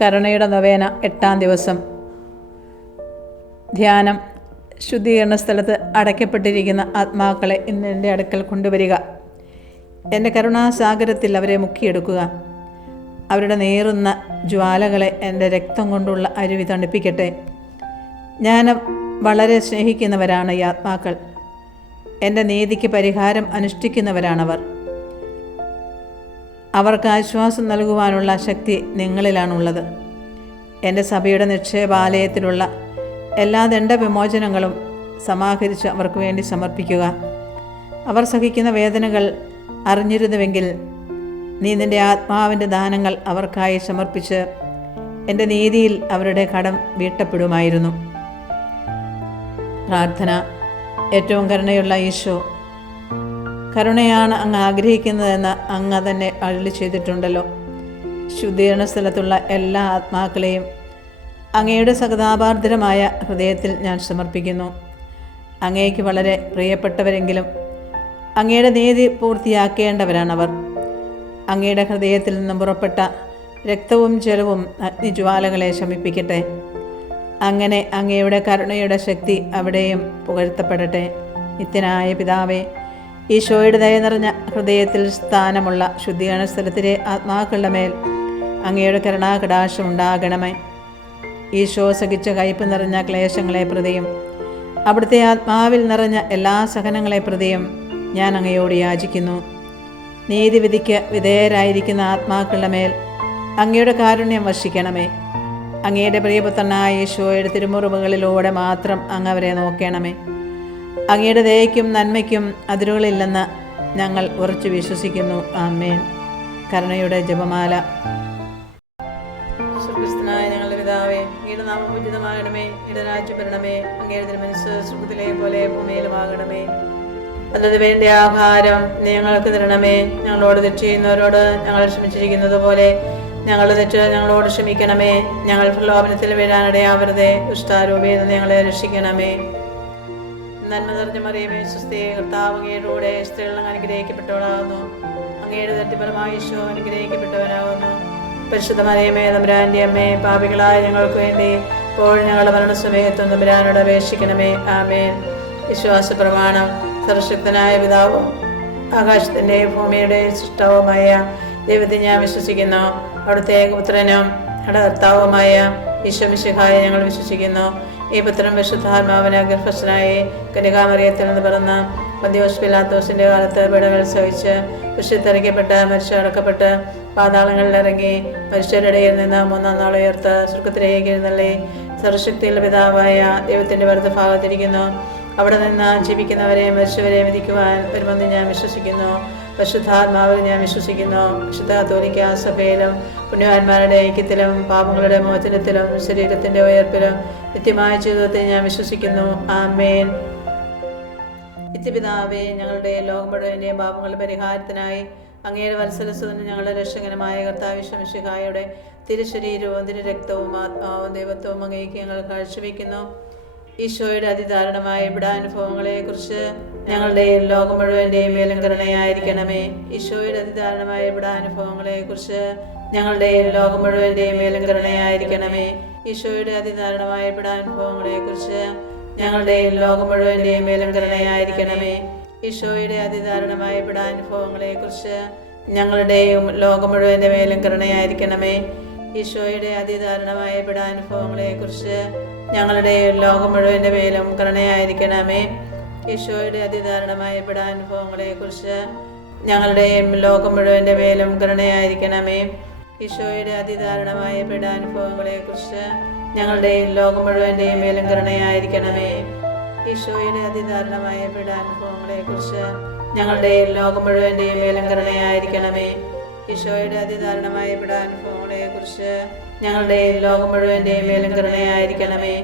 കരുണയുടെ നവേന എട്ടാം ദിവസം. ധ്യാനം ശുദ്ധീകരണ സ്ഥലത്ത് അടയ്ക്കപ്പെട്ടിരിക്കുന്ന ആത്മാക്കളെ ഇന്ന് എന്റെ അടുക്കൽ കൊണ്ടുവരിക. എന്റെ കരുണാസാഗരത്തിൽ അവരെ മുക്കിയെടുക്കുക. അവരുടെ നേറുന്ന ജ്വാലകളെ എന്റെ രക്തം കൊണ്ടുള്ള അരുവി തണുപ്പിക്കട്ടെ. ഞാൻ വളരെ സ്നേഹിക്കുന്നവരാണ് ഈ ആത്മാക്കൾ. എന്റെ നീതിക്ക് പരിഹാരം അനുഷ്ഠിക്കുന്നവരാണവർ. അവർക്ക് ആശ്വാസം നൽകുവാനുള്ള ശക്തി നിങ്ങളിലാണുള്ളത്. എന്റെ സഭയുടെ നിക്ഷേപാലയത്തിലുള്ള എല്ലാ ദണ്ഡവിമോചനങ്ങളും സമാഹരിച്ച് അവർക്ക് വേണ്ടി സമർപ്പിക്കുക. അവർ സഹിക്കുന്ന വേദനകൾ അറിഞ്ഞിരുന്നുവെങ്കിൽ നീ നിന്റെ ആത്മാവിന്റെ ദാനങ്ങൾ അവർക്കായി സമർപ്പിച്ച് എന്റെ നീതിയിൽ അവരുടെ കടം വീട്ടപ്പെടുമായിരുന്നു. പ്രാർത്ഥന. ഏറ്റവും കരുണയുള്ള ഈശോ കരുണയാണ് അങ്ങ് ആഗ്രഹിക്കുന്നതെന്ന് അങ്ങ് തന്നെ അള്ളി ചെയ്തിട്ടുണ്ടല്ലോ. ശുദ്ധീകരണ സ്ഥലത്തുള്ള എല്ലാ ആത്മാക്കളെയും അങ്ങയുടെ സഹതാപാർദ്രമായ ഹൃദയത്തിൽ ഞാൻ സമർപ്പിക്കുന്നു. അങ്ങേക്ക് വളരെ പ്രിയപ്പെട്ടവരെങ്കിലും അങ്ങയുടെ നീതി പൂർത്തിയാക്കേണ്ടവരാണവർ. അങ്ങയുടെ ഹൃദയത്തിൽ നിന്നും പുറപ്പെട്ട രക്തവും ജലവും അഗ്നിജ്വാലകളെ ശമിപ്പിക്കട്ടെ. അങ്ങനെ അങ്ങയുടെ കരുണയുടെ ശക്തി അവിടെയും പുകഴ്ത്തപ്പെടട്ടെ. നിത്യനായ പിതാവേ ഈശോയുടെ ദയ നിറഞ്ഞ ഹൃദയത്തിൽ സ്ഥാനമുള്ള ശുദ്ധീകരണ സ്ഥലത്തിലെ ആത്മാക്കളുടെ മേൽ അങ്ങയുടെ കരുണാകടാശം ഉണ്ടാകണമേ. ഈശോ സഹിച്ച കയ്പ് നിറഞ്ഞ ക്ലേശങ്ങളെ പ്രതിയും അവിടുത്തെ ആത്മാവിൽ നിറഞ്ഞ എല്ലാ സഹനങ്ങളെ പ്രതിയും ഞാൻ അങ്ങയോട് യാചിക്കുന്നു. നീതിവിധിക്ക് വിധേയരായിരിക്കുന്ന ആത്മാക്കളുടെ മേൽ അങ്ങയുടെ കാരുണ്യം വർഷിക്കണമേ. അങ്ങയുടെ പ്രിയപുത്രനായ ഈശോയുടെ തിരുമുറിവുകളിലൂടെ മാത്രം അങ്ങ് അവരെ നോക്കണമേ. അങ്ങയുടെ ദയയ്ക്കും നന്മയ്ക്കും അതിരുകളില്ലെന്ന് ഞങ്ങൾ ഉറച്ചു വിശ്വസിക്കുന്നു. ആമേൻ. കരുണയുടെ ജപമാല. സ്വർഗസ്ഥനായ ഞങ്ങളുടെ പിതാവേ പോലെ വേണ്ട ആഹാരം ഞങ്ങൾക്ക് തരണമേ. ഞങ്ങളോട് തെറ്റ് ചെയ്യുന്നവരോട് ഞങ്ങൾ ക്ഷമിച്ചിരിക്കുന്നത് പോലെ ഞങ്ങൾ തെറ്റ് ഞങ്ങളോട് ക്ഷമിക്കണമേ. ഞങ്ങൾ പ്രലോഭനത്തിൽ വീഴാനിടയാവരുതേ. ദുഷ്ടാരൂപയിൽ ഞങ്ങളെ രക്ഷിക്കണമേ. നന്മ നിറഞ്ഞ മറിയമേ സുസ്ഥയെ കർത്താവ് അങ്ങയുടെ സ്ത്രീകളും അനുഗ്രഹിക്കപ്പെട്ടവളാകുന്നു. അങ്ങയുടെ തട്ടിഫലമായ ഈശോ അനുഗ്രഹിക്കപ്പെട്ടവനാകുന്നു. പരിശുദ്ധ മറിയമേ തമ്പുരാന്റെ അമ്മേ പാപികളായ ഞങ്ങൾക്ക് വേണ്ടി ഇപ്പോൾ ഞങ്ങളുടെ മരണസമയത്തും തമ്പുരാനോട് അപേക്ഷിക്കണമേ. ആമേൻ. വിശ്വാസ പ്രമാണം സർവശക്തനായ പിതാവും ആകാശത്തിന്റെ ഭൂമിയുടെ സൃഷ്ടവുമായ ദൈവത്തെ ഞാൻ വിശ്വസിക്കുന്നു. അവിടുത്തെ പുത്രനും അവിടെ കർത്താവുമായ ഈശ്വമിശിഹായെ ഞങ്ങൾ വിശ്വസിക്കുന്നു. ഈ പുത്രൻ വിശുദ്ധാത്മാവിന് ഗർഭസ്ഥനായി കനികാമറിയത്തിൽ നിന്ന് പിറന്ന് പിലാത്തോസിന്റെ കാലത്ത് വിടകൾ സഹിച്ച് വിശുദ്ധരിക്കപ്പെട്ട് മരിച്ച അടക്കപ്പെട്ട് പാതാളങ്ങളിൽ ഇറങ്ങി മനുഷ്യരുടെ നിന്ന് മൂന്നാം നാൾ ഉയർത്ത് സ്വർഗത്തിലേക്ക് എഴുന്നള്ളി. പിതാവായ ദൈവത്തിന്റെ വലത് ഭാഗത്തിരിക്കുന്നു. അവിടെ നിന്ന് ജീവിക്കുന്നവരെ മരിച്ചവരെ വിധിക്കുവാൻ വരുമെന്ന് ഞാൻ വിശ്വസിക്കുന്നു. പരിശുദ്ധാത്മാവിൽ ഞാൻ വിശ്വസിക്കുന്നു. വിശുദ്ധ തോലിക്ക സഭയിലും പുണ്യവാന്മാരുടെ ഐക്യത്തിലും പാപങ്ങളുടെ മോചനത്തിലും ശരീരത്തിന്റെ ഉയർപ്പിലും നിത്യമായ ജീവിതത്തിൽ ഞാൻ വിശ്വസിക്കുന്നു. ആമേൻ. നിത്യപിതാവേ ഞങ്ങളുടെ ലോകം മുഴുവന്റെയും പാപങ്ങളുടെ പരിഹാരത്തിനായി അങ്ങയുടെ വത്സരസ്വതന് ഞങ്ങളുടെ രക്ഷകനമായ കർത്താവിശ്വമിഷിഹായുടെ തിരുശരീരവും തിരുരക്തവും ആത്മാവും ദൈവത്വവും അങ്ങേക്ക് ഞങ്ങൾ കാഴ്ചവെക്കുന്നു. ഈശോയുടെ അതിദാരുണമായ ഇവിടാനുഭവങ്ങളെക്കുറിച്ച് ഞങ്ങളുടെ ലോകം മുഴുവന്റെയും മേലും ഈശോയുടെ അതിദാരുണമായ ഇവിടാനുഭവങ്ങളെ കുറിച്ച് ഞങ്ങളുടെ ലോകം മുഴുവന്റെയും മേലും കരുണയായിരിക്കണമേ ഈശോയുടെ പിടാനുഭവങ്ങളെ കുറിച്ച് ഞങ്ങളുടെ ലോകം മുഴുവന്റെയും മേലും കരുണയായിരിക്കണമേ ഈശോയുടെ പിടാനുഭവങ്ങളെ കുറിച്ച് ഞങ്ങളുടെയും ലോകം മുഴുവന്റെ മേലും കരുണയായിരിക്കണമേ ഈശോയുടെ പിടാനുഭവങ്ങളെ കുറിച്ച് ഞങ്ങളുടെ ലോകം മുഴുവന്റെ മേലും കരുണയായിരിക്കണമേ ഈശോയുടെ അതിദാരുണമായ പിടാനുഭവങ്ങളെ കുറിച്ച് ഞങ്ങളുടെയും ലോകം മുഴുവന്റെ മേലും കരുണയായിരിക്കണമേ ഈശോയുടെ അതിദാരുണമായ പിടാനുഭവങ്ങളെ കുറിച്ച് ഞങ്ങളുടെയും ലോകം മുഴുവന്റെയും മേലും കരുണയായിരിക്കണമേ ഈശോയുടെ അതിദാരുണമായ പിടാനുഭവങ്ങളെ കുറിച്ച് ഞങ്ങളുടെയും ലോകം മുഴുവന്റെയും മേലും കരുണയായിരിക്കണമേ ഈശോയുടെ അതിദാരുണമായ പിടാനുഭവങ്ങളെ കുറിച്ച് ഞങ്ങളുടെയും ലോകം മുഴുവന്റെയും മേലും കരുണയായിരിക്കണമേ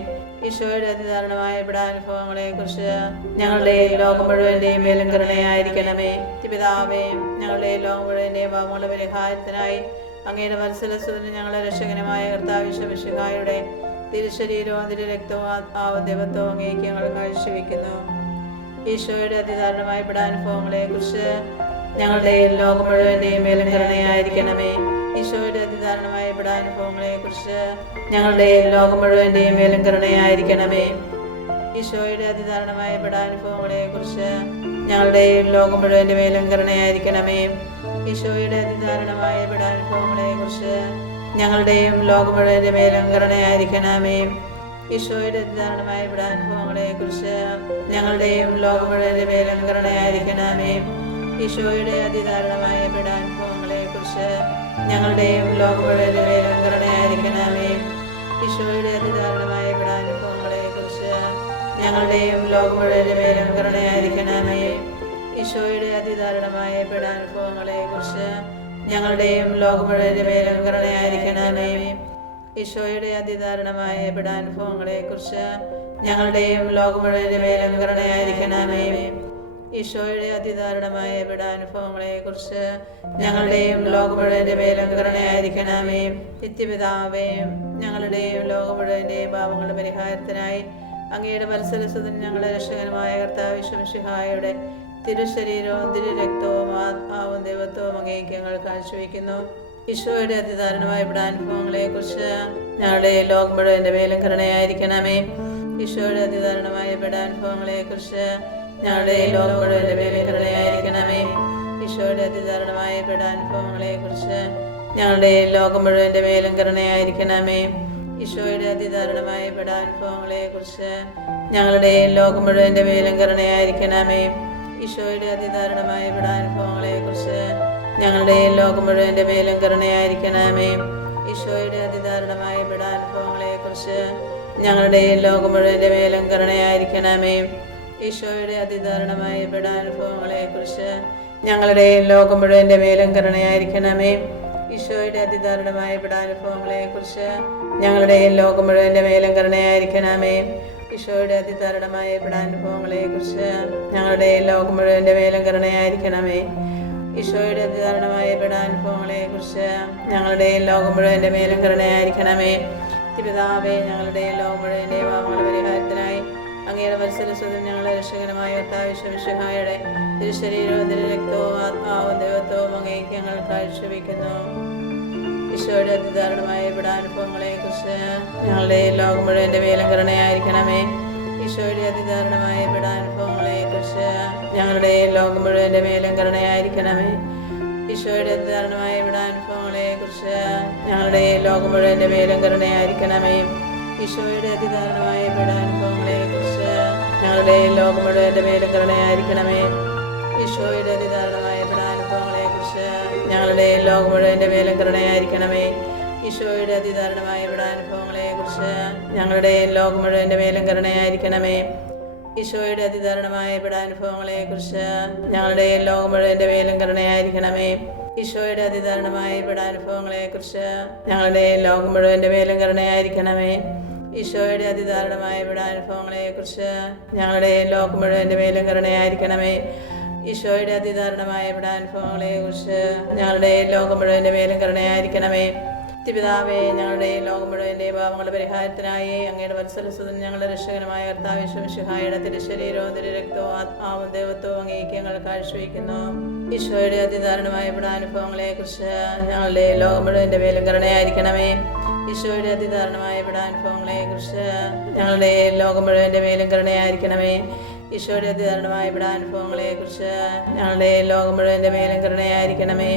ഈശോയുടെ അതിദാരുണമായ പിടാനുഭവങ്ങളെ കുറിച്ച് ഞങ്ങളുടെയും ലോകം മുഴുവന്റെയും മേലും കരുണയായിരിക്കണമേ പിതാവേ ഞങ്ങളുടെയും ലോകം മുഴുവന്റെയും പരിഹാരത്തിനായി അങ്ങയുടെ മത്സരസ്വതന് ഞങ്ങളെ രക്ഷകനമായ കർത്താവിശ്വമിഷുഹായുടെ തിരുശരീരവും അതിന്റെ രക്തവും ആത്മാവും ദൈവത്വവും അങ്ങേക്ക് ഞങ്ങൾ കാഴ്ചവെക്കുന്നു. ഈശോയുടെ അതിദാരുണമായ പിടാനുഭവങ്ങളെ കുറിച്ച് ഞങ്ങളുടെ ലോകം മുഴുവന്റെയും മേലങ്കരണയായിരിക്കണമേ ഈശോയുടെ അതിദാരുണമായ പിടാനുഭവങ്ങളെ കുറിച്ച് ഞങ്ങളുടെ ലോകം മുഴുവന്റെയും മേലങ്കരണയായിരിക്കണമേ ഈശോയുടെ അതിദാരുണമായ പിടാനുഭവങ്ങളെ കുറിച്ച് ഞങ്ങളുടെ ലോകം മുഴുവന്റെ മേലും കരുണയായിരിക്കണമേ ഈശോയുടെ അതിദാരുണമായ പീഡാനുഭവങ്ങളെ കുറിച്ച് ഞങ്ങളുടെയും ലോകം മുഴുവന്റെ മേലും കരുണയായിരിക്കണമേ ഈശോയുടെ അതിദാരുണമായ പീഡാനുഭവങ്ങളെ കുറിച്ച് ഞങ്ങളുടെയും ലോകം മുഴുവന്റെ മേലും കരുണയായിരിക്കണമേ ഈശോയുടെ അതിദാരുണമായ പീഡാനുഭവങ്ങളെ കുറിച്ച് ഞങ്ങളുടെയും ലോകം മുഴുവന്റെ മേലും കരുണയായിരിക്കണമേ ഈശോയുടെ അതിദാരുണമായ പീഡാനുഭവങ്ങളെ കുറിച്ച് ഞങ്ങളുടെയും ലോകം മുഴുവന്റെ മേലും കരുണയായിരിക്കണമേ ഈശോയുടെ അതിദാരുണമായ പീഡാനുഭവങ്ങളെ കുറിച്ച് ഞങ്ങളുടെയും ലോകം മുഴുവന്റെ മേലും കരുണയായിരിക്കണമേ. ഈശോയുടെ അതിദാരുണമായ പീഡാനുഭവങ്ങളെ കുറിച്ച് ഞങ്ങളുടെയും ലോകം മുഴുവന്റെ മേലും കരുണയായിരിക്കണമേ. ഈശോയുടെ അതിദാരുണമായ പീഡാനുഭവങ്ങളെ കുറിച്ച് ഞങ്ങളുടെയും ലോകം മുഴുവന്റെ നിത്യപിതാവേയും നിത്യപിതാവേ ഞങ്ങളുടെയും ലോകം മുഴുവന്റെയും പാപങ്ങളുടെ പരിഹാരത്തിനായി അങ്ങയുടെ മത്സരസുതൻ ഞങ്ങളുടെ രക്ഷകനുമായ കർത്താവ് വിശ്വംഷിഹായുടെ തിരുശരീരവും തിരുരക്തവും ആത്മാവും ദൈവത്വവും അങ്ങേക്ക് ഞങ്ങൾ കാഴ്ചവെക്കുന്നു ഈശോയുടെ അതിദാരുണമായ അനുഭവങ്ങളെ കുറിച്ച് ഞങ്ങളുടെ ലോകം മുഴുവന്റെ മേലും കരുണയായിരിക്കണമേ. ഈശോയുടെ അതിദാരുണമായ അനുഭവങ്ങളെ കുറിച്ച് ഞങ്ങളുടെ ലോകം മുഴുവന്റെ മേലും കരുണയായിരിക്കണമേ. ഈശോയുടെ അതിദാരുണമായ അനുഭവങ്ങളെ കുറിച്ച് ഞങ്ങളുടെ ലോകം മുഴുവന്റെ മേലും കരുണയായിരിക്കണമേ. ഈശോയുടെ അതിദാരുണമായ അനുഭവങ്ങളെ കുറിച്ച് ഞങ്ങളുടെ ലോകം മുഴുവന്റെ മേലും കരുണയായിരിക്കണമേ. ഈശോയുടെ അതിദാരുണമായ വിടാനുഭവങ്ങളെക്കുറിച്ച് കുറിച്ച് ഞങ്ങളുടെ ലോകം മുഴുവന്റെ മേലും കരുണയായിരിക്കണമേ. ഈശോയുടെ അതിദാരുണമായ വിടാനുഭവങ്ങളെക്കുറിച്ച് കുറിച്ച് ഞങ്ങളുടെ ലോകം മുഴുവന്റെ മേലും കരുണയായിരിക്കണമേ. ഈശോയുടെ അതിദാരുണമായ വിടാനുഭവങ്ങളെക്കുറിച്ച് കുറിച്ച് ഞങ്ങളുടെ ലോകം മുഴുവന്റെ മേലും കരുണയായിരിക്കണമേ. ഈശോയുടെ അതിദാരുണമായ വിടാനുഭവങ്ങളെക്കുറിച്ച് കുറിച്ച് ഞങ്ങളുടെ ലോകം മുഴുവന്റെ മേലും കരുണയായിരിക്കണമേ. ഈശോയുടെ അതിദാരുണമായ പിടാനുഭവങ്ങളെ കുറിച്ച് ഞങ്ങളുടെ ലോകം മുഴുവന്റെ മേലും കരുണയായിരിക്കണമേ ഈശോയുടെ അതിദാരുണമായ പിടാനുഭവങ്ങളെ കുറിച്ച് ഞങ്ങളുടെ ലോകം മുഴുവന്റെ മേലും കരുണയായിരിക്കണമേ ഞങ്ങളുടെ ലോകം മുഴുവന്റെ പാപങ്ങളുടെ പരിഹാരത്തിനായി അങ്ങയുടെ മത്സരസ്വതം ഞങ്ങളുടെ രക്ഷകരമായ കർത്താവിശ്വമിഷഹായുടെ തിരുശരീരവും തിരുരക്തവും ആത്മാവും ദൈവത്വവും അങ്ങേക്ക് ഞങ്ങൾ കാഴ്ചവെക്കുന്നു. ഈശോയുടെ അതിദാരുണമായ പീഡാനുഭവങ്ങളെ കുറിച്ച് ഞങ്ങളുടെ ലോകം മുഴുവന്റെ മേലങ്കരണയായിരിക്കണമേ ഈശോയുടെ അതിദാരുണമായ പീഡാനുഭവങ്ങളെ കുറിച്ച് ഞങ്ങളുടെ ലോകം മുഴുവന്റെ മേലങ്കരണയായിരിക്കണമേ ഈശോയുടെ അതിദാരുണമായ പീഡാനുഭവങ്ങളെ കുറിച്ച് ഞങ്ങളുടെ ലോകം മുഴുവന്റെ മേലങ്കരണയായിരിക്കണമേ ഈശോയുടെ അതിദാരുണമായ പീഡാനുഭവങ്ങളെ കുറിച്ച് ഞങ്ങളുടെ ലോകം മുഴുവന്റെ മേലങ്കരണയായിരിക്കണമേ ഈശോയുടെ അതിദാരുണമായ ഞങ്ങളുടെ ലോകം മുഴുവന്റെ മേലും കരുണയായിരിക്കണമേ ഈശോയുടെ അതിദാരുണമായ കുറിച്ച് ഞങ്ങളുടെ ലോകം മുഴുവന്റെ മേലും കരുണയായിരിക്കണമേ ഈശോയുടെ അതിദാരുണമായ കുറിച്ച് ഞങ്ങളുടെ ലോകം മുഴുവന്റെ മേലും കരുണയായിരിക്കണമേ ഈശോയുടെ അതിദാരുണമായ കുറിച്ച് ഞങ്ങളുടെ ലോകം മുഴുവന്റെ മേലും കരുണയായിരിക്കണമേ ഈശോയുടെ അതിദാരുണമായ കുറിച്ച് ഞങ്ങളുടെ ലോകം മുഴുവന്റെ മേലും കരുണയായിരിക്കണമേ ഈശോയുടെ അതിദാരുണമായ അനുഭവങ്ങളെ കുറിച്ച് ഞങ്ങളുടെ ലോകം മുഴുവന്റെ മേലും കരുണയായിരിക്കണമേ. തിപിതാവേ ഞങ്ങളുടെ ലോകം മുഴുവന്റെ പാപങ്ങളുടെ പരിഹാരത്തിനായി അങ്ങയുടെ വത്സരസുതൻ ഞങ്ങളുടെ രക്ഷകനമായ കർത്താവിശ്വമിഷഹായുടെ തിരുശരീരവും തിരുരക്തവും ആത്മാവും ദൈവത്വവും അങ്ങേക്ക് ഞങ്ങൾ കാഴ്ചവെക്കുന്നു ഈശോയുടെ അതിദാരുണമായ അനുഭവങ്ങളെ കുറിച്ച് ഞങ്ങളുടെ ലോകം മുഴുവന്റെ മേലും കരുണയായിരിക്കണമേ. ഈശോയുടെ അതിദാരുണമായ അനുഭവങ്ങളെ കുറിച്ച് ഞങ്ങളുടെ ലോകം മുഴുവന്റെ മേലും കരുണയായിരിക്കണമേ. ഈശോയുടെ അതിദാരുണമായ പീഡാനുഭവങ്ങളെ കുറിച്ച് ഞങ്ങളുടെ ലോകം മുഴുവന്റെ മേലും കരുണയായിരിക്കണമേ.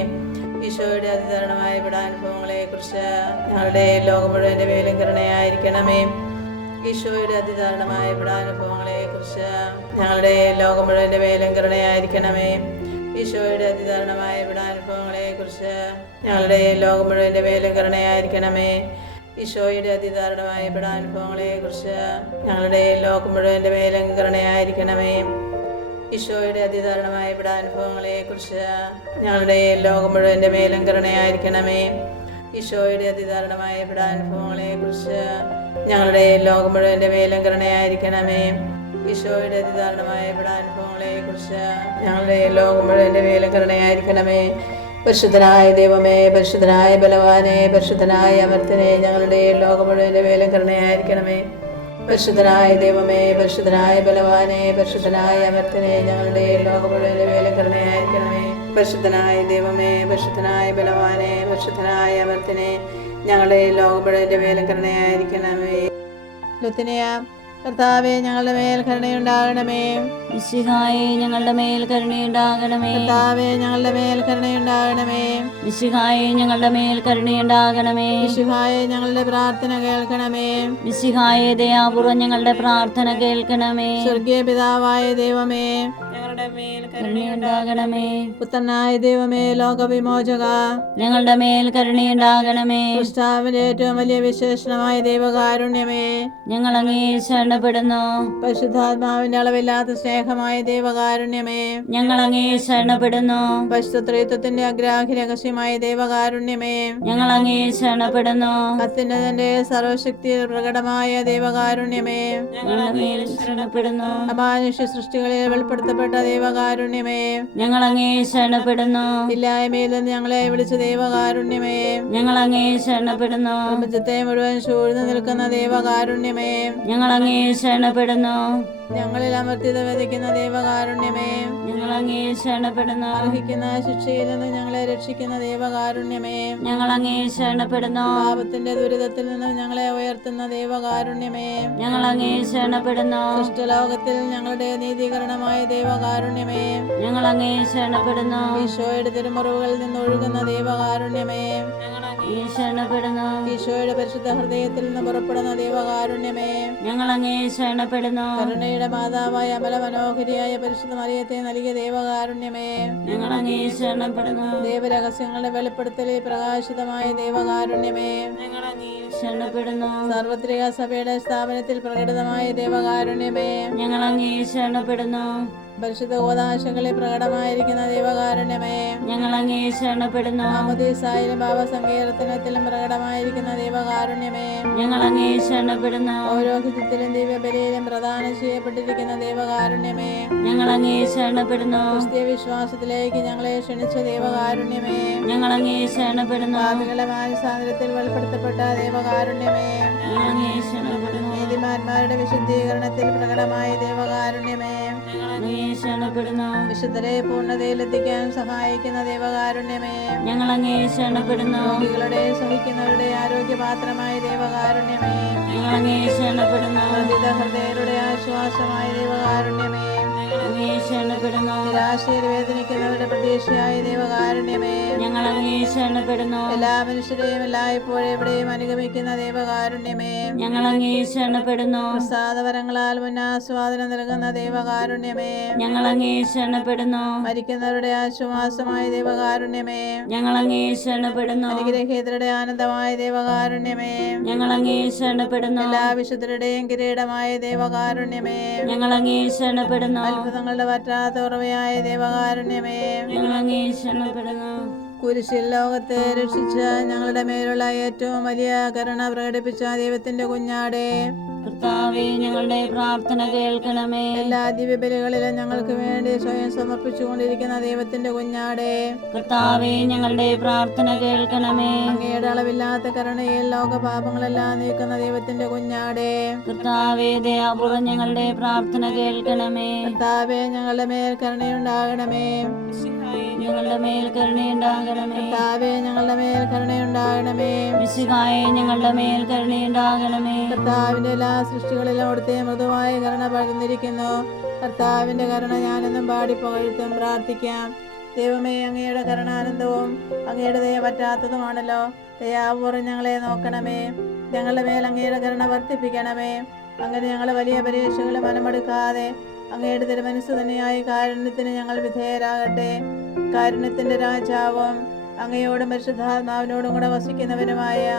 ഈശോയുടെ അതിദാരുണമായ പീഡാനുഭവങ്ങളെ കുറിച്ച് ഞങ്ങളുടെ ലോകം മുഴുവന്റെ മേലും കരുണയായിരിക്കണമേ. ഈശോയുടെ അതിദാരുണമായ പീഡാനുഭവങ്ങളെ കുറിച്ച് ഞങ്ങളുടെ ലോകം മുഴുവന്റെ മേലും കരുണയായിരിക്കണമേ. ഈശോയുടെ അതിദാരുണമായ പീഡാനുഭവങ്ങളെ കുറിച്ച് ഞങ്ങളുടെ ലോകം മുഴുവന്റെ മേലും കരുണയായിരിക്കണമേ. ഈശോയുടെ അതിദാരുണമായ പീഡാനുഭവങ്ങളെ കുറിച്ച് ഞങ്ങളുടെ ലോകം മുഴുവന്റെ മേലും കരുണയായിരിക്കണമേ ഈശോയുടെ അതിദാരണമായ വിടാനുഭവങ്ങളെക്കുറിച്ച് കുറിച്ച് ഞങ്ങളുടെ ലോകം മുഴുവന്റെ മേലും കരുണയായിരിക്കണമേ. ഈശോയുടെ അതിദാരണമായ പീഡാനുഭവങ്ങളെ കുറിച്ച് ഞങ്ങളുടെ ലോകം മുഴുവന്റെ മേലും കരുണയായിരിക്കണമേ. ഈശോയുടെ അതിദാരണമായ പീഡാനുഭവങ്ങളെ കുറിച്ച് ഞങ്ങളുടെ ലോകം മുഴുവന്റെ മേലും കരുണയായിരിക്കണമേ. പരിശുദ്ധനായ ദൈവമേ പരിശുദ്ധനായ ബലവാനെ പരിശുദ്ധനായ അമർത്തനെ ഞങ്ങളുടെ ലോകം മുഴുവന്റെ മേലും കരുണയായിരിക്കണമേ. പരിശുദ്ധനായ ദൈവമേ പരിശുദ്ധനായ ബലവാനെ പരിശുദ്ധനായ അമർത്തനെ ഞങ്ങളുടെ ലോകമുള്ളിലെ വേലക്കരണയായിരിക്കണമേ പരിശുദ്ധനായ ദൈവമേ പരിശുദ്ധനായ ബലവാനെ പരിശുദ്ധനായ അമർത്തനെ ഞങ്ങളുടെ ലോകമുള്ളിലെ വേലക്കരണയായിരിക്കണമേ കർത്താവെ ഞങ്ങളുടെ മേൽ കരുണയുണ്ടാകണമേ. മിശിഹായെ ഞങ്ങളുടെ മേൽ കരുണയുണ്ടാകണമേ. കർത്താവെ ഞങ്ങളുടെ മേൽ കരുണയുണ്ടാകണമേ. മിശിഹായെ ഞങ്ങളുടെ മേൽ കരുണയുണ്ടാകണമേ. വിശുഹായെ ഞങ്ങളുടെ പ്രാർത്ഥന കേൾക്കണമേ. മിശിഹായെ ദയാപൂർവം ഞങ്ങളുടെ പ്രാർത്ഥന കേൾക്കണമേ. സ്വർഗീയ പിതാവായ ദൈവമേ. ഞങ്ങളുടെ മേൽ കരുണയുണ്ടാകണമേ. പുത്രനായ ദൈവമേ ലോകവിമോചക. ഞങ്ങളുടെ മേൽ കരുണയുണ്ടാകണമേ. ഏറ്റവും വലിയ വിശേഷണമായ ദൈവകാരുണ്യമേ. ഞങ്ങൾ അങ്ങേ ശരണപ്പെടുന്നു പരിശുദ്ധാത്മാവിന്റെ അളവില്ലാത്ത സ്നേഹമായ ദേവകാരുണ്യമേ. ഞങ്ങൾ അങ്ങേ ശരണപ്പെടുന്നു. പരിശുദ്ധത്വത്തിന്റെ അഗ്രാഹി രഹസ്യമായ ദൈവകാരുണ്യമേ. ഞങ്ങൾ അങ്ങേ ശരണപ്പെടുന്നു. അത്യുന്നതന്റെ സർവശക്തി പ്രകടമായ ദേവകാരുണ്യമേ. ശരണപ്പെടുന്നു. അമാനുഷ്യ സൃഷ്ടികളിൽ വെളിപ്പെടുത്തപ്പെട്ട ദേവകാരുണ്യമേ. ഞങ്ങൾ അങ്ങേ ശരണപ്പെടുന്നു. ഇല്ലായ്മയിൽ നിന്ന് ഞങ്ങളെ വിളിച്ച ദേവകാരുണ്യമേ. ഞങ്ങൾ അങ്ങേ ശരണപ്പെടുന്നു. പ്രപഞ്ചത്തെ മുഴുവൻ ചൂഴ്ന്നു നിൽക്കുന്ന ദേവകാരുണ്യമേ. ഞങ്ങൾ അങ്ങേ ശരണപ്പെടുന്നു ഞങ്ങളിൽ അമർത്തിത വിതയ്ക്കുന്ന ദൈവകാരുണ്യമേ. ഞങ്ങൾ അങ്ങേ ശരണപ്പെടുന്നു. അർഹിക്കുന്ന ശിക്ഷയിൽ നിന്ന് ഞങ്ങളെ രക്ഷിക്കുന്ന ദൈവകാരുണ്യമേ. ഞങ്ങൾ അങ്ങേ ശരണപ്പെടുന്നു. പാപത്തിന്റെ ദുരിതത്തിൽ നിന്ന് ഞങ്ങളെ ഉയർത്തുന്ന ദൈവകാരുണ്യമേ. ഞങ്ങൾ അങ്ങേ ശരണപ്പെടുന്നു. സൃഷ്ടലോകത്തിൽ ഞങ്ങളുടെ നീതീകരണമായ ദൈവകാരുണ്യമേ. ഞങ്ങൾ അങ്ങേ ശരണപ്പെടുന്നു. ഈശോയുടെ തിരുമുറിവുകളിൽ നിന്ന് ഒഴുകുന്ന ദൈവകാരുണ്യമേ. അങ്ങേ ശരണപ്പെടുന്നു ഈശോയുടെ പരിശുദ്ധ ഹൃദയത്തിൽ നിന്ന് പുറപ്പെടുന്ന ദൈവകാരുണ്യമേ. ഞങ്ങൾ അങ്ങേ ശരണപ്പെടുന്നു കരുണയുടെ മാതാവായ അമല മനോഹരിയായ പരിശുദ്ധ മറിയത്തെ നൽകിയ ദൈവകാരുണ്യമേ. ഞങ്ങൾ അങ്ങേ ശരണപ്പെടുന്നു ദൈവരഹസ്യങ്ങളുടെ വെളിപ്പെടുത്തലിൽ പ്രകാശിതമായ ദൈവകാരുണ്യമേ. ഞങ്ങൾ അങ്ങേ ശരണപ്പെടുന്നു സാർവത്രിക സഭയുടെ സ്ഥാപനത്തിൽ പ്രകടിതമായ ദൈവകാരുണ്യമേ. ഞങ്ങൾ അങ്ങേ ശരണപ്പെടുന്നു പരിശുദ്ധ ഗോദാശങ്ങളിൽ പ്രകടമായിരിക്കുന്ന ദൈവകാരുണ്യമേ. ഞങ്ങൾ അങ്ങേ ശരണപ്പെടുന്നു. മാമദീസായാലും ബാബ സങ്കീർത്തനത്തിലും പ്രകടമായിരിക്കുന്ന ദൈവകാരുണ്യമേ. ഞങ്ങൾ അങ്ങേ ശരണപ്പെടുന്നു. പൗരോഹിത്യത്തിലും ദിവ്യബലിയിലും പ്രദാനം ചെയ്യപ്പെട്ടിരിക്കുന്ന ദൈവകാരുണ്യമേ. ഞങ്ങൾ അങ്ങേ ശരണപ്പെടുന്നു. ക്രിസ്തീയ വിശ്വാസത്തിലേക്ക് ഞങ്ങളെ ക്ഷണിച്ച ദൈവകാരുണ്യമേ. ഞങ്ങൾ അങ്ങേ ശരണപ്പെടുന്നു. പാപികളെ മാനസാന്തരത്തിൽ വെളിപ്പെടുത്തപ്പെട്ട ദൈവകാരുണ്യമേ. നീതിമാന്മാരുടെ വിശുദ്ധീകരണത്തിൽ പ്രകടമായ ദൈവകാരുണ്യമേ. ശരണപ്പെടുന്നു. വിശുദ്ധരെ പൂർണതയിലെത്തിക്കാൻ സഹായിക്കുന്ന ദേവകാരുണ്യമേ. ഞങ്ങൾ അങ്ങേ ശരണപ്പെടുന്നു. രോഗികളുടെ സഹിക്കുന്നവരുടെ ആരോഗ്യപാത്രമായ ദേവകാരുണ്യമേ. ഞങ്ങൾ അങ്ങേ ശരണപ്പെടുന്നു. ഹൃദയരുടെ ആശ്വാസമായ ദൈവകാരുണ്യമേ. നിരാശയിൽ വേദനിക്കുന്നവരുടെ പ്രതീക്ഷയായ ദൈവകാരുണ്യമേ. ഞങ്ങൾ അങ്ങേ ശരണപ്പെടുന്നു എല്ലാ മനുഷ്യരെയും എല്ലായ്പ്പോഴും എവിടെയും അനുഗമിക്കുന്ന ദൈവകാരുണ്യമേ. ഞങ്ങൾ അങ്ങീശരണപ്പെടുന്നു പ്രസാദവരങ്ങളാൽ മുന്നാസ്വാദനം നൽകുന്ന ദൈവകാരുണ്യമേ. ഞങ്ങൾ അങ്ങേ ശരണപ്പെടുന്നു മരിക്കുന്നവരുടെ ആശ്വാസമായ ദൈവകാരുണ്യമേ. ഞങ്ങൾ അങ്ങേ ശരണപ്പെടുന്നു അനുഗ്രഹീതരുടെ ആനന്ദമായ ദൈവകാരുണ്യമേ. ഞങ്ങൾ അങ്ങീശരണപ്പെടുന്നു എല്ലാ വിശുദ്ധരുടെയും കിരീടമായ ദൈവകാരുണ്യമേ. ഞങ്ങൾ അങ്ങേ ശരണപ്പെടുന്നു അത്ഭുതങ്ങളുടെ പറ്റാത്ത ഉറവയായ ദേവകാരുണ്യമേ. കുരിശിൽ ലോകത്തെ രക്ഷിച്ച ഞങ്ങളുടെ മേലുള്ള ഏറ്റവും വലിയ കരുണ പ്രകടിപ്പിച്ച ദൈവത്തിന്റെ കുഞ്ഞാടേ. കർത്താവേ ഞങ്ങളുടെ പ്രാർത്ഥന കേൾക്കണമേ. എല്ലാ ദിവ്യബലികളിലും ഞങ്ങൾക്ക് വേണ്ടി സ്വയം സമർപ്പിച്ചുകൊണ്ടിരിക്കുന്ന ദൈവത്തിന്റെ കുഞ്ഞാടേ. കർത്താവേ ഞങ്ങളുടെ പ്രാർത്ഥന കേൾക്കണമേ. അങ്ങയുടെ അളവില്ലാത്ത കരുണയിൽ ലോകപാപങ്ങളെല്ലാം നീക്കുന്ന ദൈവത്തിന്റെ കുഞ്ഞാടേ. കർത്താവേ ദയാപൂർവം ഞങ്ങളുടെ പ്രാർത്ഥന കേൾക്കണമേ. കർത്താവേ ഞങ്ങളുടെ മേൽ കരുണയുണ്ടാകണമേ. ഞങ്ങളുടെ മേൽ കരുണയുണ്ടാകണമേ. കർത്താവേ ഞങ്ങളുടെ മേൽ കരുണയുണ്ടാകണമേ. മിശിഹായെ ഞങ്ങളുടെ മേൽ കരുണയുണ്ടാകണമേ. കർത്താവിന്റെ എല്ലാ സൃഷ്ടികളിലും അവിടുത്തെ മൃദുവായ കരുണ പകർന്നിരിക്കുന്നു. കർത്താവിന്റെ കരുണ ഞാനെന്നും പാടി പ്രാർത്ഥിക്കാം. ദൈവമേ അങ്ങയുടെ കരുണാനന്ദവും അങ്ങയുടെ ദയ പറ്റാത്തതുമാണല്ലോ. ദയാപൂർവം ഞങ്ങളെ നോക്കണമേ. ഞങ്ങളുടെ മേൽ അങ്ങയുടെ കരുണ വർദ്ധിപ്പിക്കണമേ. അങ്ങനെ ഞങ്ങൾ വലിയ പരീക്ഷകളെ മനമെടുക്കാതെ അങ്ങയുടെ തിരുമനസ് തന്നെയായി കാരുണ്യത്തിന് ഞങ്ങൾ വിധേയരാകട്ടെ. കാരുണ്യത്തിന്റെ രാജാവും അങ്ങയോടും പരിശുദ്ധാത്മാവിനോടും കൂടെ വസിക്കുന്നവനുമായ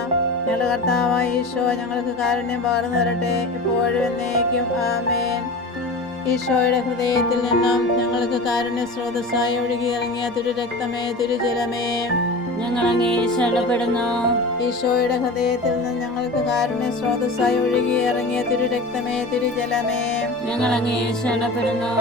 ഞങ്ങളുടെ കർത്താവായ ഈശോ ഞങ്ങൾക്ക് കാരുണ്യം പകർന്നു തരട്ടെ. ഇപ്പോഴും എന്നേക്കും. ആമേൻ. ഈശോയുടെ ഹൃദയത്തിൽ നിന്നും ഞങ്ങൾക്ക് കാരുണ്യ സ്രോതസ്സായി ഒഴുകി ഇറങ്ങിയ തിരു രക്തമേ തിരുജലമേ. ഞങ്ങൾ അങ്ങേ ശരണപ്പെടുന്നു ഈശോയുടെ ഹൃദയത്തിൽ നിന്ന് ഞങ്ങൾക്ക് കാരുണ്യ സ്രോതസ്സായി ഒഴുകി ഇറങ്ങിയ തിരു രക്തമേ തിരുജലമേ. ഞങ്ങൾ അങ്ങേ ശരണപ്പെടുന്നു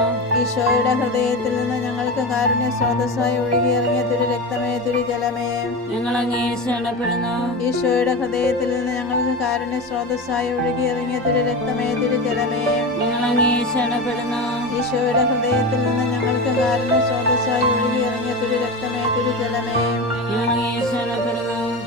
ഈശോയുടെ ഹൃദയത്തിൽ നിന്ന് ഞങ്ങൾക്ക് കാരുണ്യ സ്രോതസ്സായി ഒഴുകി ഇറങ്ങിയ തിരു രക്തമേ തിരുജലമേ. ഞങ്ങൾ അങ്ങേ ശരണപ്പെടുന്നു ഈശോയുടെ ഹൃദയത്തിൽ നിന്ന് ഞങ്ങൾക്ക് കാരുണ്യ സ്രോതസ്സായി ഒഴുകി ഇറങ്ങിയ തിരു രക്തമേ തിരുജലമേ. ഞങ്ങൾ അങ്ങേ ശരണപ്പെടുന്നു ഈശോയുടെ ഹൃദയത്തിൽ നിന്ന് ഞങ്ങൾക്ക് കാരുണ്യ സ്രോതസ്സായി ഒഴുകി ഇറങ്ങിയ തിരു രക്തമേ തിരുജലമേ.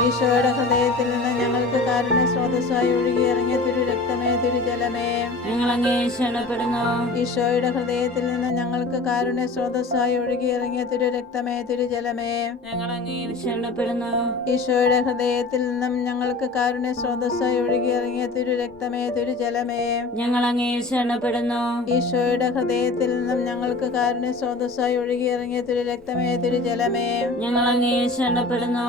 ഈശോയുടെ ഹൃദയത്തിൽ നിന്ന് ഞങ്ങൾക്ക് കാരുണ്യ സ്രോതസ്സായി ഒഴുകി ഇറങ്ങിയ തിരു രക്തമേ തിരു ജലമേ ഞങ്ങൾ അങ്ങേ ശരണപ്പെടുന്നു. ഈശോയുടെ ഹൃദയത്തിൽ നിന്ന് ഞങ്ങൾക്ക് കാരുണ്യ സ്രോതസ്സായി ഒഴുകി ഇറങ്ങിയ തിരു രക്തമേ തിരുജലമേ. ഞങ്ങൾ അങ്ങേ ശരണപ്പെടുന്നു. ഈശോയുടെ ഹൃദയത്തിൽ നിന്നും ഞങ്ങൾക്ക് കാരുണ്യ സ്രോതസ്സായി ഒഴുകി ഇറങ്ങിയ തിരു രക്തമേ തിരു ജലമേ ഞങ്ങൾ അങ്ങേ ശരണപ്പെടുന്നു. ഈശോയുടെ ഹൃദയത്തിൽ നിന്നും ഞങ്ങൾക്ക് കാരുണ്യ സ്രോതസ്സായി ഒഴുകി ഇറങ്ങിയ തിരു രക്തമേ തിരു ജലമേ ഞങ്ങൾ അങ്ങേ ശരണപ്പെടുന്നു.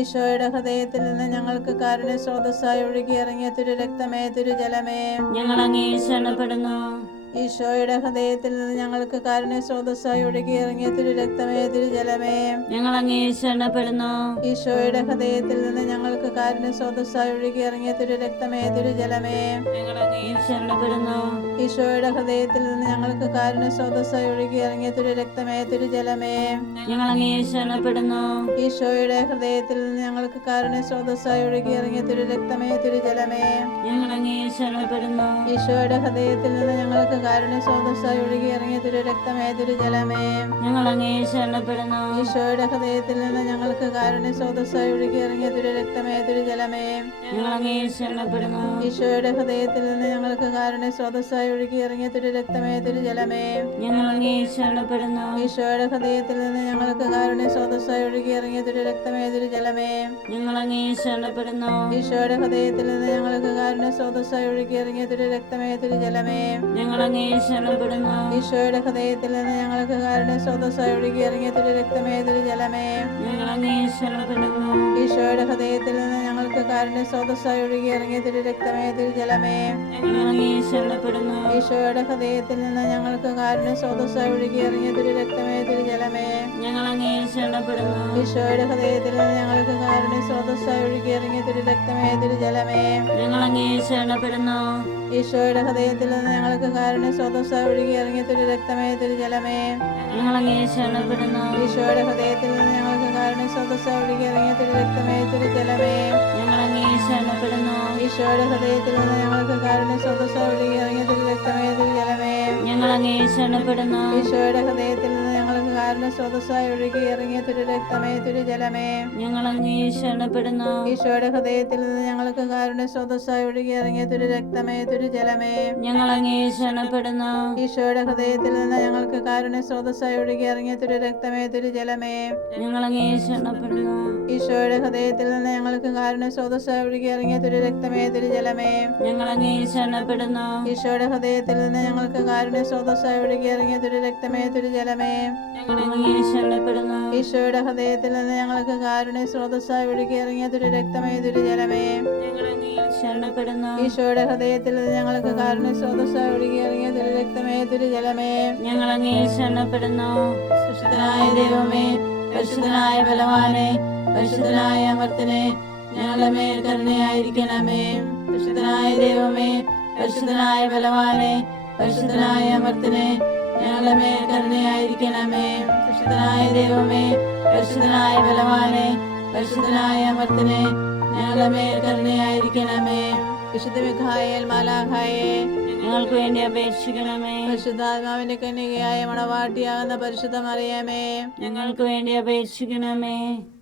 ഈശോയുടെ ഹൃദയത്തിൽ നിന്ന് ഞങ്ങൾക്ക് കാരുണ്യ സ്രോതസ്സായി ഒഴുകി ഇറങ്ങിയ തിരു രക്തമേ തിരു ജലമേ ഞങ്ങൾ അങ്ങേ ശരണപ്പെടുന്നു ഈശോയുടെ ഹൃദയത്തിൽ നിന്ന് ഞങ്ങൾക്ക് കാരണ സ്രോതസ്സായി ഒഴുകി ഇറങ്ങിയ തിരു രക്തമേ തിരു ജലമേ ഞങ്ങൾ അങ്ങേ ശരണപ്പെടുന്നു ഈശോയുടെ ഹൃദയത്തിൽ നിന്ന് ഞങ്ങൾക്ക് കാരണ സ്രോതസ്സായി ഒഴുകി ഇറങ്ങിയ തിരു രക്തമേ തിരുജലമേ. ഞങ്ങൾ അങ്ങേ ശരണപ്പെടുന്നു ഈശോയുടെ ഹൃദയത്തിൽ നിന്ന് ഞങ്ങൾക്ക് കാരണ സ്രോതസ്സായി ഒഴുകി ഇറങ്ങിയ തിരു രക്തമേ തിരു ജലമേ ഞങ്ങൾ അങ്ങേ ശരണപ്പെടുന്നു ഈശോയുടെ ഹൃദയത്തിൽ നിന്ന് ഞങ്ങൾക്ക് കാരണ സ്രോതസ്സായി ഒഴുകി ഇറങ്ങിയ തിരു രക്തമേ തിരു ജലമേ ഞങ്ങൾ അങ്ങേ ശരണപ്പെടുന്നു ഈശോയുടെ ഹൃദയത്തിൽ നിന്ന് ഞങ്ങൾക്ക് കാരുണ്യ സ്രോതസ്സായി ഒഴുകി ഇറങ്ങിയ തിരു രക്തമേ തിരുജലമേ ഞങ്ങൾ അങ്ങേ ശരണപ്പെടുന്നു. ഈശോയുടെ ഹൃദയത്തിൽ നിന്ന് ഞങ്ങൾക്ക് കാരുണ്യ സ്രോതസ്സായി ഒഴുകി ഇറങ്ങിയ തിരു രക്തമേ തിരുജലമേ ഞങ്ങൾ അങ്ങേ ശരണപ്പെടുന്നു. ഈശോയുടെ ഹൃദയത്തിൽ നിന്ന് ഞങ്ങൾക്ക് കാരുണ്യ സ്രോതസ്സായി ഒഴുകി ഇറങ്ങിയ തിരു രക്തമേ തിരുജലമേ ഞങ്ങൾ അങ്ങേ ശരണപ്പെടുന്നു. ഈശോയുടെ ഹൃദയത്തിൽ നിന്ന് ഞങ്ങൾക്ക് കാരുണ്യ സ്രോതസ്സായി ഒഴുകി ഇറങ്ങിയ തിരു രക്തമേ തിരുജലമേ ഞങ്ങൾ അങ്ങേ ശരണപ്പെടുന്നു. ഈശോയുടെ ഹൃദയത്തിൽ നിന്ന് ഞങ്ങൾക്ക് കാരുണ്യ സ്രോതസ്സായി ഒഴുകി ഇറങ്ങിയ തിരു രക്തമേ തിരുജലമേ ഞങ്ങൾ അങ്ങേ ശരണപ്പെടുന്നു ഈശോയുടെ ഹൃദയത്തിൽ നിന്ന് ഞങ്ങൾക്ക് കാരുടെ സ്രോതസ്സായി ഒഴുകി ഇറങ്ങിയ തിരു രക്തമേ ഞങ്ങൾ അങ്ങേ ഈശോയുടെ ഹൃദയത്തിൽ നിന്ന് കാരുണ്യ സ്രോതസ്സായി ഒഴുകി ഇറങ്ങിയ തിരു രക്തമേ തിരു ജലമേ. ഈശോയുടെ ഹൃദയത്തിൽ നിന്ന് ഞങ്ങൾക്ക് കാരുണ്യ സ്രോതസ്സായി ഒഴുകി ഇറങ്ങിയ തിരു രക്തമേ തിരു ജലമേ. ഈശോയുടെ ഹൃദയത്തിൽ നിന്ന് ഞങ്ങൾക്ക് കാരുണ്യ സ്രോതസ്സായി ഒഴുകി ഇറങ്ങിയ തിരു രക്തമേ തിരു ജലമേ. ഈശോയുടെ ഹൃദയത്തിൽ നിന്ന് ഞങ്ങൾക്ക് കാരുണ്യ സ്രോതസ്സായി ഒഴുകി ഇറങ്ങിയ തിരു രക്തമേ തിരു ജലമേ. ഈശോയുടെ ഹൃദയത്തിൽ നിന്ന് ഞങ്ങൾക്ക് കാരുണ്യ സ്രോതസ്സായി ഒഴുകി ഇറങ്ങിയ തിരു രക്തമേ തിരുജലമേ ഞങ്ങൾ അങ്ങേ ശരണപ്പെടുന്നു. ഈശോയുടെ ഹൃദയത്തിൽ നിന്ന് ഞങ്ങൾക്ക് കാരുണ്യ തിരു തിരുജലമേ ഞങ്ങൾ അങ്ങേ ശരണപ്പെടുന്നു. ഈശോയുടെ ഹൃദയത്തിൽ നിന്ന് ഞങ്ങൾക്ക് കാരുണ്യ സ്വതസ്സായി ഒഴുകി ഇറങ്ങിയ തിരു രക്തമേ തിരുജലമേ. ഞങ്ങൾ അങ്ങേ ശരണപ്പെടുന്നു. ഈശോയുടെ ഹൃദയത്തിൽ നിന്ന് ഞങ്ങൾക്ക് കാരുണ്യ സ്വതസ്സായി ഒഴുകി ഇറങ്ങിയ തിരു രക്തമേ തിരുജലമേ. ഞങ്ങൾ അങ്ങേ ശരണപ്പെടുന്നു. ഈശോയുടെ ഹൃദയത്തിൽ നിന്ന് ഞങ്ങൾക്ക് കാരുണ്യ സ്രോതസ്സായി ഒഴുകി ഇറങ്ങിയ തിരു രക്തമേ തിരുജലമേ. ഞങ്ങൾ അങ്ങേ ശരണപ്പെടുന്നു. ഈശോയുടെ ഹൃദയത്തിൽ നിന്ന് ഞങ്ങൾക്ക് കാരുണ്യ സ്രോതസ് ഒഴുകി ഇറങ്ങിയ തിരു രക്തമേ തിരുജലമേ. ഞങ്ങൾ അങ്ങേ ശരണപ്പെടുന്നു ഈശോയുടെ ഹൃദയത്തിൽ നിന്ന് ഞങ്ങൾക്ക് കാരുണ്യ സ്രോതസ് ഒഴുകി ഇറങ്ങിയ തിരു രക്തമേ തിരുജലമേ. ഞങ്ങൾ അങ്ങേ ശരണപ്പെടുന്നു ഈശോയുടെ ഹൃദയത്തിൽ നിന്ന് ഞങ്ങൾക്ക് കാരുണ്യ സ്രോതസ് ഒഴുകി ഇറങ്ങിയ തിരു രക്തമേ തിരുജലമേ. ഞങ്ങൾ അങ്ങേ ശരണപ്പെടുന്നു ഈശോയുടെ ഹൃദയത്തിൽ നിന്ന് ഞങ്ങൾക്ക് കാരുണ്യ സ്രോതസ് ഒഴുകി ഇറങ്ങിയ തിരു രക്തമേ തിരുജലമേ. ഞങ്ങൾ അങ്ങേ ശരണപ്പെടുന്നു ദൈവമേ പരിശുദ്ധനായ ബലവാനെ പരിശുദ്ധനായ അമർത്തനെ ഞങ്ങളുടെ മേൽ കരുണയായിരിക്കണമേ. പരിശുദ്ധനായ ദൈവമേ പരിശുദ്ധനായ ബലവാനെ പരിശുദ്ധനായ അമർത്തനെ ഞങ്ങളുടെ മേൽ കരുണയായിരിക്കണമേ. പരിശുദ്ധനായ ദൈവമേ പരിശുദ്ധനായ ബലവാനെ പരിശുദ്ധനായ അമർത്തനെ ഞങ്ങളുടെ മേൽ വിശുദ്ധ മിഖായേൽ മാലാഖായെ ഞങ്ങൾക്ക് വേണ്ടി അപേക്ഷിക്കണമേ. പരിശുദ്ധാത്മാവിന്റെ കന്യകയായ മണവാട്ടിയാകുന്ന പരിശുദ്ധ മറിയമേ. ഞങ്ങൾക്ക് വേണ്ടി അപേക്ഷിക്കണമേ.